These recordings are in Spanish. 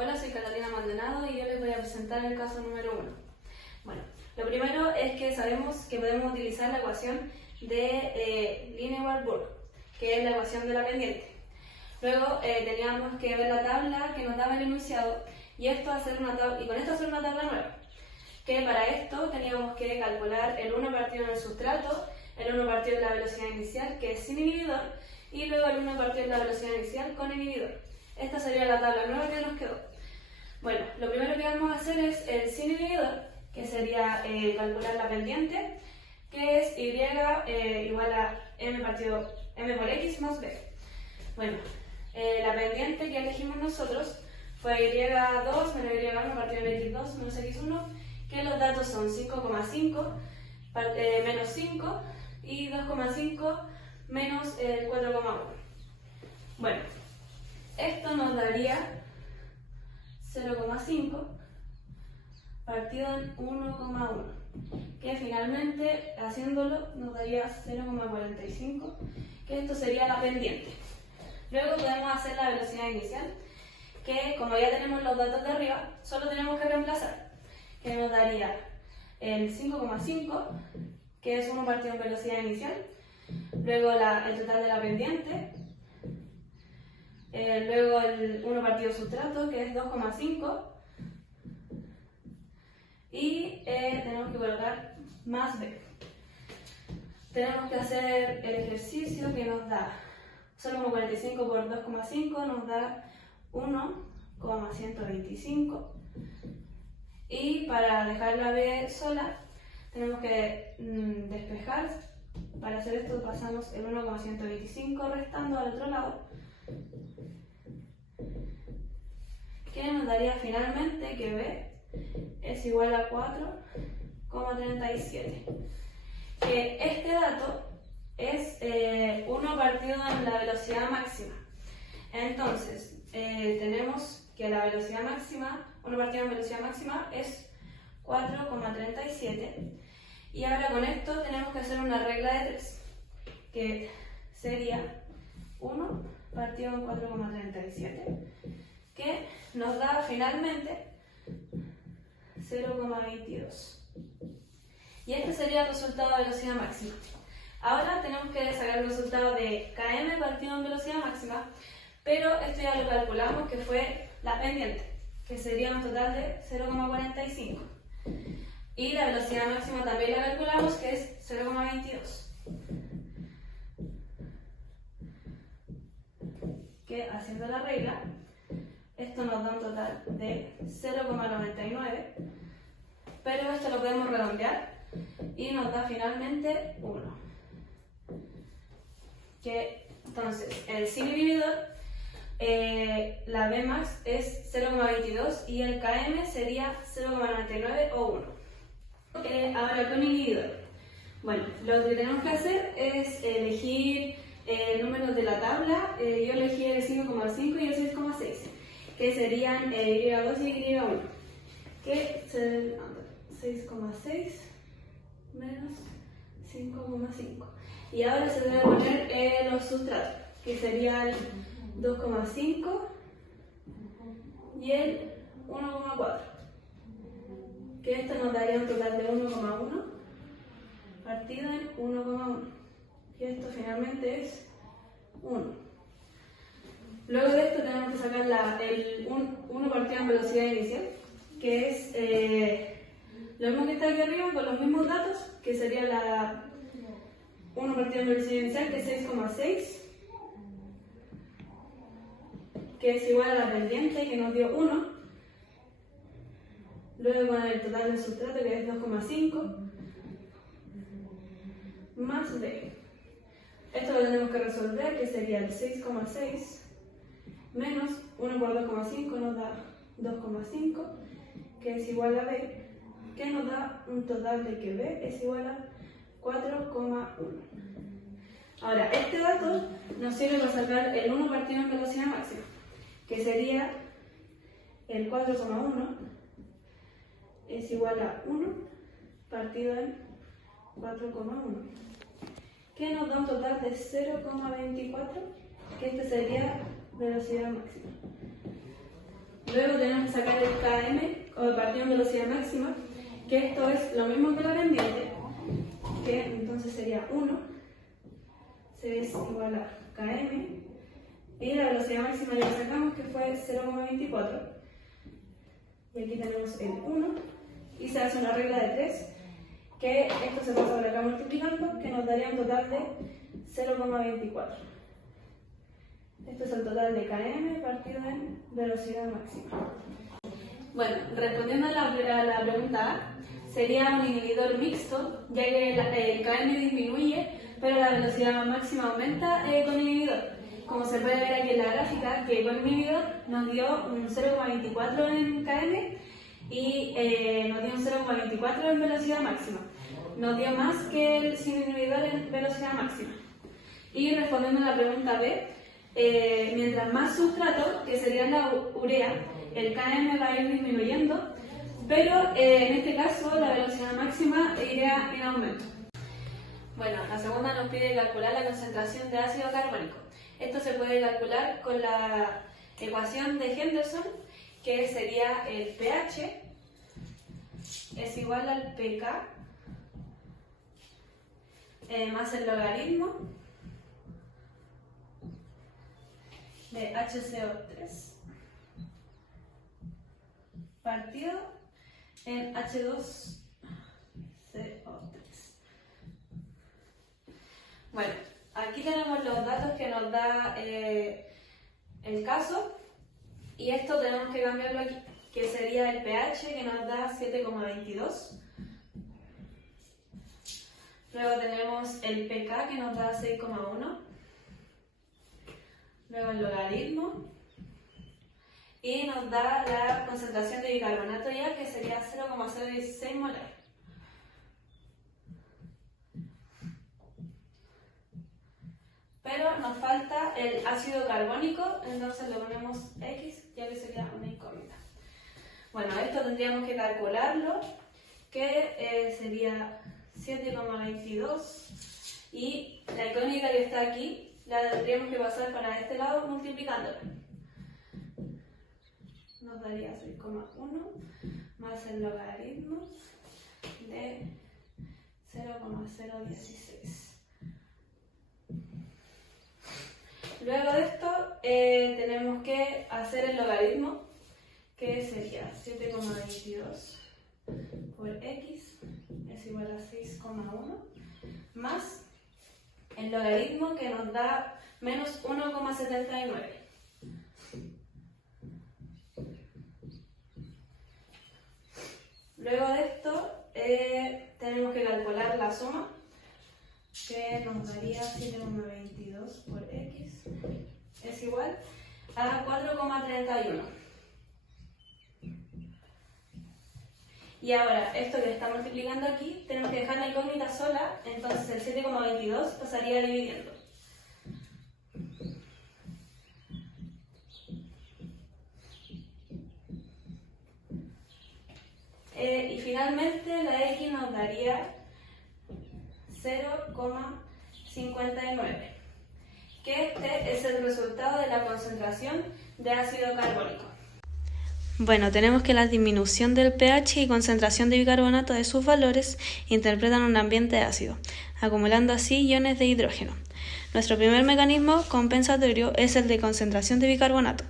Hola, soy Catalina Maldonado y yo les voy a presentar el caso número 1. Bueno, lo primero es que sabemos que podemos utilizar la ecuación de Lineweis-Burk, que es la ecuación de la pendiente. Luego teníamos que ver la tabla que nos daba el enunciado y con esto hacer una tabla nueva. Que para esto teníamos que calcular el 1 partido en el sustrato, el 1 partido en la velocidad inicial, que es sin inhibidor, y luego el 1 partido en la velocidad inicial con inhibidor. Esta sería la tabla nueva que nos quedó. Bueno, lo primero que vamos a hacer es el sin inhibidor, que sería calcular la pendiente, que es y igual a m por x más b. Bueno, la pendiente que elegimos nosotros fue y2 menos y1 partido de x2 menos x1, que los datos son 5,5 menos 5 y 2,5 menos el 4,1. Bueno, esto nos daría 0,5 partido en 1,1, que finalmente haciéndolo nos daría 0,45, que esto sería la pendiente. Luego podemos hacer la velocidad inicial, que como ya tenemos los datos de arriba, solo tenemos que reemplazar, que nos daría el 5,5, que es 1 partido en velocidad inicial, luego el total de la pendiente, luego el 1 partido sustrato, que es 2,5, y tenemos que colocar más b. Tenemos que hacer el ejercicio que nos da 0,45 por 2,5 nos da 1,125, y para dejar la b sola tenemos que despejar. Para hacer esto pasamos el 1,125 restando al otro lado, que nos daría finalmente que b es igual a 4,37. Que este dato es 1 partido en la velocidad máxima. Entonces, tenemos que la velocidad máxima, 1 partido en velocidad máxima es 4,37. Y ahora con esto tenemos que hacer una regla de 3, que sería 1 partido en 4,37, que nos da finalmente 0,22. Y este sería el resultado de velocidad máxima. Ahora tenemos que sacar el resultado de km partido en velocidad máxima, pero esto ya lo calculamos, que fue la pendiente, que sería un total de 0,45. Y la velocidad máxima también la calculamos, que es 0,22. Que haciendo la regla, esto nos da un total de 0,99, pero esto lo podemos redondear y nos da finalmente 1. Entonces, el sin inhibidor, la B max es 0,22 y el KM sería 0,99 o 1. Ahora con inhibidor. Bueno, lo que tenemos que hacer es elegir números de la tabla. Yo elegí el 5,5 y el 6,6, que serían y2 y y1, que serán 6,6 menos 5,5. Y ahora se debe poner los sustratos, que serían 2,5 y el 1,4, que esto nos daría un total de 1,1 partido en 1,1, y esto finalmente es 1. Luego de esto tenemos que sacar el 1 partido en velocidad inicial, que es lo mismo que está aquí arriba con los mismos datos, que sería la 1 partido en velocidad inicial, que es 6,6, que es igual a la pendiente, que nos dio 1. Luego con el total del sustrato, que es 2,5, más b. Esto lo tenemos que resolver, que sería el 6,6 menos 1 por 2,5 nos da 2,5, que es igual a b, que nos da un total de que b es igual a 4,1. Ahora, este dato nos sirve para sacar el 1 partido en velocidad máxima, que sería el 4,1 es igual a 1 partido en 4,1, que nos da un total de 0,24, que este sería velocidad máxima. Luego tenemos que sacar el KM, o partido en velocidad máxima, que esto es lo mismo que la pendiente, que entonces sería 1, es igual a KM, y la velocidad máxima ya la sacamos, que fue 0,24, y aquí tenemos el 1, y se hace una regla de 3, que esto se pasa por acá multiplicando, que nos daría un total de 0,24. Esto es el total de KM partido en velocidad máxima. Bueno, respondiendo a la pregunta A, sería un inhibidor mixto, ya que el KM disminuye, pero la velocidad máxima aumenta con inhibidor. Como se puede ver aquí en la gráfica, que con inhibidor nos dio un 0,24 en KM y nos dio un 0,24 en velocidad máxima. Nos dio más que el sin inhibidor en velocidad máxima. Y respondiendo a la pregunta B, mientras más sustrato, que sería la urea, el KM va a ir disminuyendo, pero en este caso la velocidad máxima iría en aumento. Bueno, la segunda nos pide calcular la concentración de ácido carbónico. Esto se puede calcular con la ecuación de Henderson, que sería el pH es igual al pK más el logaritmo de HCO3 partido en H2CO3. Bueno, aquí tenemos los datos que nos da el caso, y esto tenemos que cambiarlo aquí, que sería el pH, que nos da 7,22. Luego tenemos el pK, que nos da 6,1. Luego el logaritmo, y nos da la concentración de bicarbonato ya, que sería 0,016 molar. Pero nos falta el ácido carbónico, entonces le ponemos X, ya que sería una incógnita. Bueno, esto tendríamos que calcularlo, que sería 7,22, y la incógnita que está aquí la tendríamos que pasar para este lado multiplicándola. Nos daría 6,1 más el logaritmo de 0,016. Luego de esto tenemos que hacer el logaritmo, que sería 7,22 por X es igual a 6,1 más el logaritmo, que nos da menos 1,79. Luego de esto tenemos que calcular la suma, que nos daría 7,22 por X es igual a 4,31. Y ahora, esto que está multiplicando aquí, tenemos que dejar la incógnita sola, entonces el 7,22 pasaría dividiendo. Y finalmente la X nos daría 0,59, que este es el resultado de la concentración de ácido carbónico. Bueno, tenemos que la disminución del pH y concentración de bicarbonato de sus valores interpretan un ambiente ácido, acumulando así iones de hidrógeno. Nuestro primer mecanismo compensatorio es el de concentración de bicarbonato,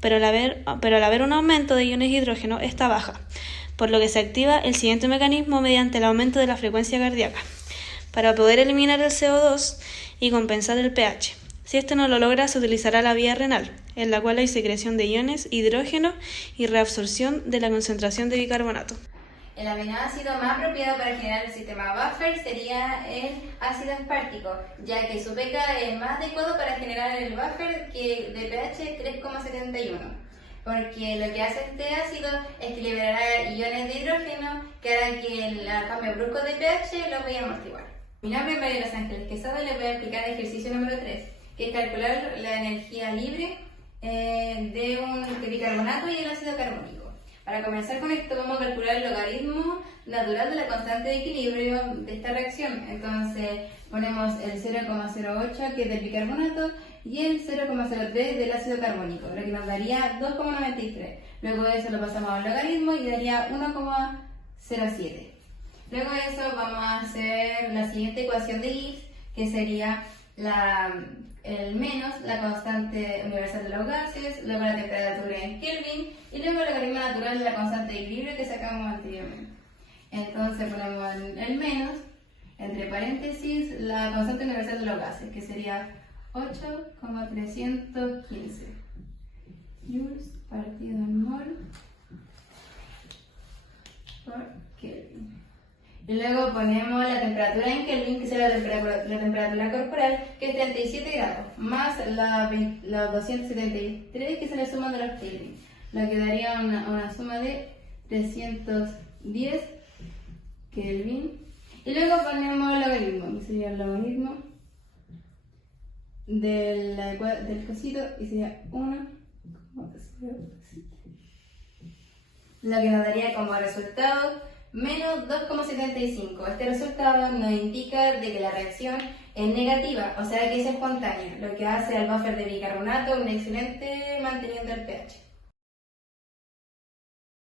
pero al haber un aumento de iones de hidrógeno, esta baja, por lo que se activa el siguiente mecanismo mediante el aumento de la frecuencia cardíaca, para poder eliminar el CO2 y compensar el pH. Si esto no lo logra, se utilizará la vía renal, en la cual hay secreción de iones, hidrógeno y reabsorción de la concentración de bicarbonato. El aminoácido más apropiado para generar el sistema buffer sería el ácido aspartico, ya que su pK es más adecuado para generar el buffer que de pH 3,71, porque lo que hace este ácido es que liberará iones de hidrógeno que harán que el cambio brusco de pH lo vaya a amortiguar. Mi nombre es María Los Ángeles Quesada y les voy a explicar el ejercicio número 3, que es calcular la energía libre de un bicarbonato y el ácido carbónico. Para comenzar con esto vamos a calcular el logaritmo natural de la constante de equilibrio de esta reacción. Entonces ponemos el 0,08, que es del bicarbonato, y el 0,03 del ácido carbónico, lo que nos daría 2,93. Luego de eso lo pasamos al logaritmo y daría 1,07. Luego de eso vamos a hacer la siguiente ecuación de Gibbs, que sería el menos la constante universal de los gases, luego la temperatura en Kelvin y luego el logaritmo natural de la constante de equilibrio que sacamos anteriormente. Entonces ponemos el menos, entre paréntesis, la constante universal de los gases, que sería 8,315 joules partido en mol por Kelvin. Y luego ponemos la temperatura en Kelvin, que será la temperatura corporal, que es 37 grados, más los 273 que se le suman de los Kelvin, lo que daría una suma de 310 Kelvin. Y luego ponemos el logaritmo, que sería el logaritmo del cosito, y sería 1,07. Lo que nos daría como resultado menos 2,75. Este resultado nos indica de que la reacción es negativa, o sea que es espontánea, lo que hace al buffer de bicarbonato un excelente manteniendo el pH.